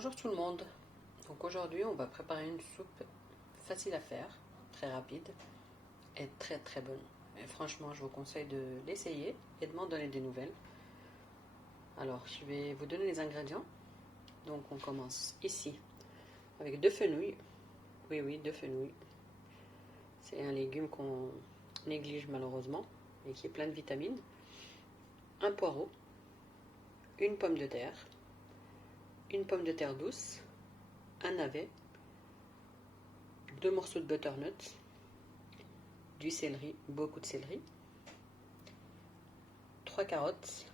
Bonjour tout le monde. Donc aujourd'hui on va préparer une soupe facile à faire, très rapide et très très bonne. Et franchement je vous conseille de l'essayer et de m'en donner des nouvelles. Alors je vais vous donner les ingrédients. Donc on commence ici avec 2 fenouils. Oui, 2 fenouils. C'est un légume qu'on néglige malheureusement et qui est plein de vitamines. Un poireau, une pomme de terre, une pomme de terre douce, un navet, 2 morceaux de butternut, du céleri, beaucoup de céleri, 3 carottes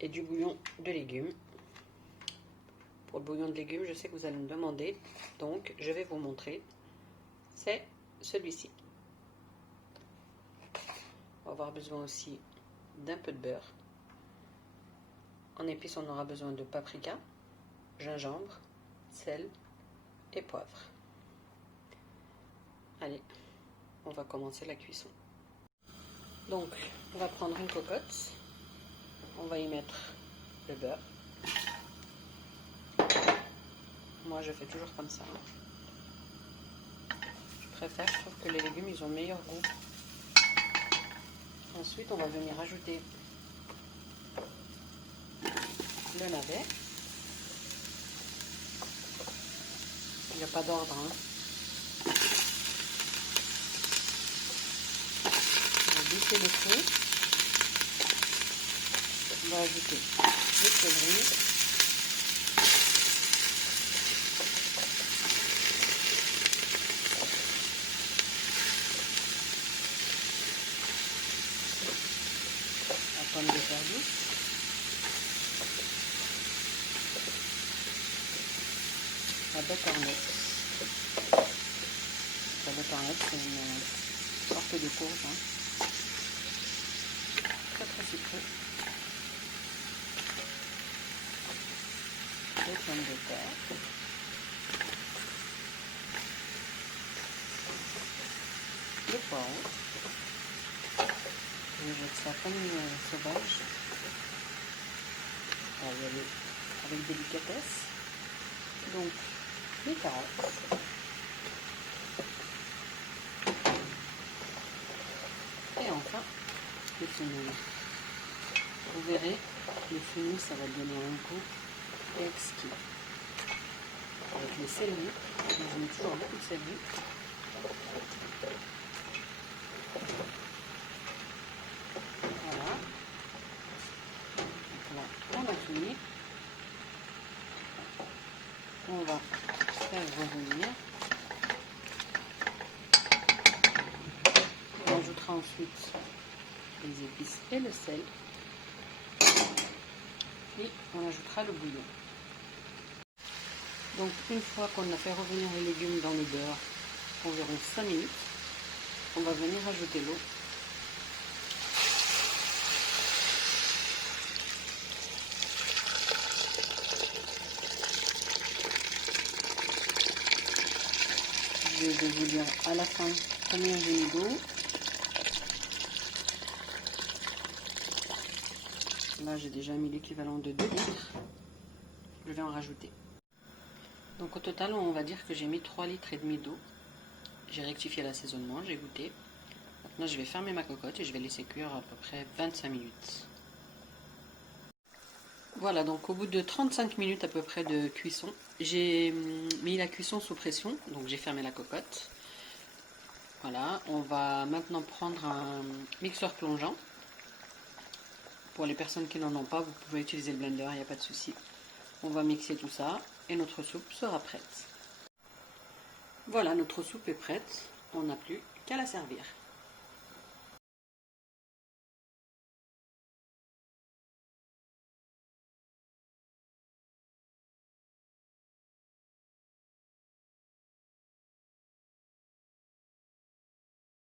et du bouillon de légumes. Pour le bouillon de légumes, je sais que vous allez me demander, donc je vais vous montrer. C'est celui-ci. On va avoir besoin aussi d'un peu de beurre. En épices, on aura besoin de paprika, gingembre, sel et poivre. Allez, on va commencer la cuisson. Donc, on va prendre une cocotte. On va y mettre le beurre. Moi, je fais toujours comme ça. Je préfère, je trouve que les légumes, ils ont meilleur goût. Ensuite, on va venir ajouter le navet. Il n'y a pas d'ordre, hein. On va baisser le feu. On va ajouter le céleri. La pomme de terre douce. La butternut. La butternut, c'est une sorte de courge, hein. Très très sucré. Les pommes de terre. Le poireau. Je jette ça comme sauvage. On va y aller avec délicatesse. Donc, les carottes. Et enfin, les fenouils. Vous verrez, les fenouils, ça va donner un goût exquis. Avec les céleri, je mets toujours beaucoup de céleri. Voilà. Donc là, on a fini. On va faire revenir. On ajoutera ensuite les épices et le sel. Et on ajoutera le bouillon. Donc une fois qu'on a fait revenir les légumes dans le beurre, environ 5 minutes, on va venir ajouter l'eau. Je vais vous dire à la fin combien j'ai mis d'eau. Là j'ai déjà mis l'équivalent de 2 litres. Je vais en rajouter. Donc au total on va dire que j'ai mis 3 litres et demi d'eau. J'ai rectifié l'assaisonnement, j'ai goûté. Maintenant je vais fermer ma cocotte et je vais laisser cuire à peu près 25 minutes. Voilà, donc au bout de 35 minutes à peu près de cuisson, j'ai mis la cuisson sous pression, donc j'ai fermé la cocotte. Voilà, on va maintenant prendre un mixeur plongeant. Pour les personnes qui n'en ont pas, vous pouvez utiliser le blender, il n'y a pas de souci. On va mixer tout ça et notre soupe sera prête. Voilà, notre soupe est prête, on n'a plus qu'à la servir.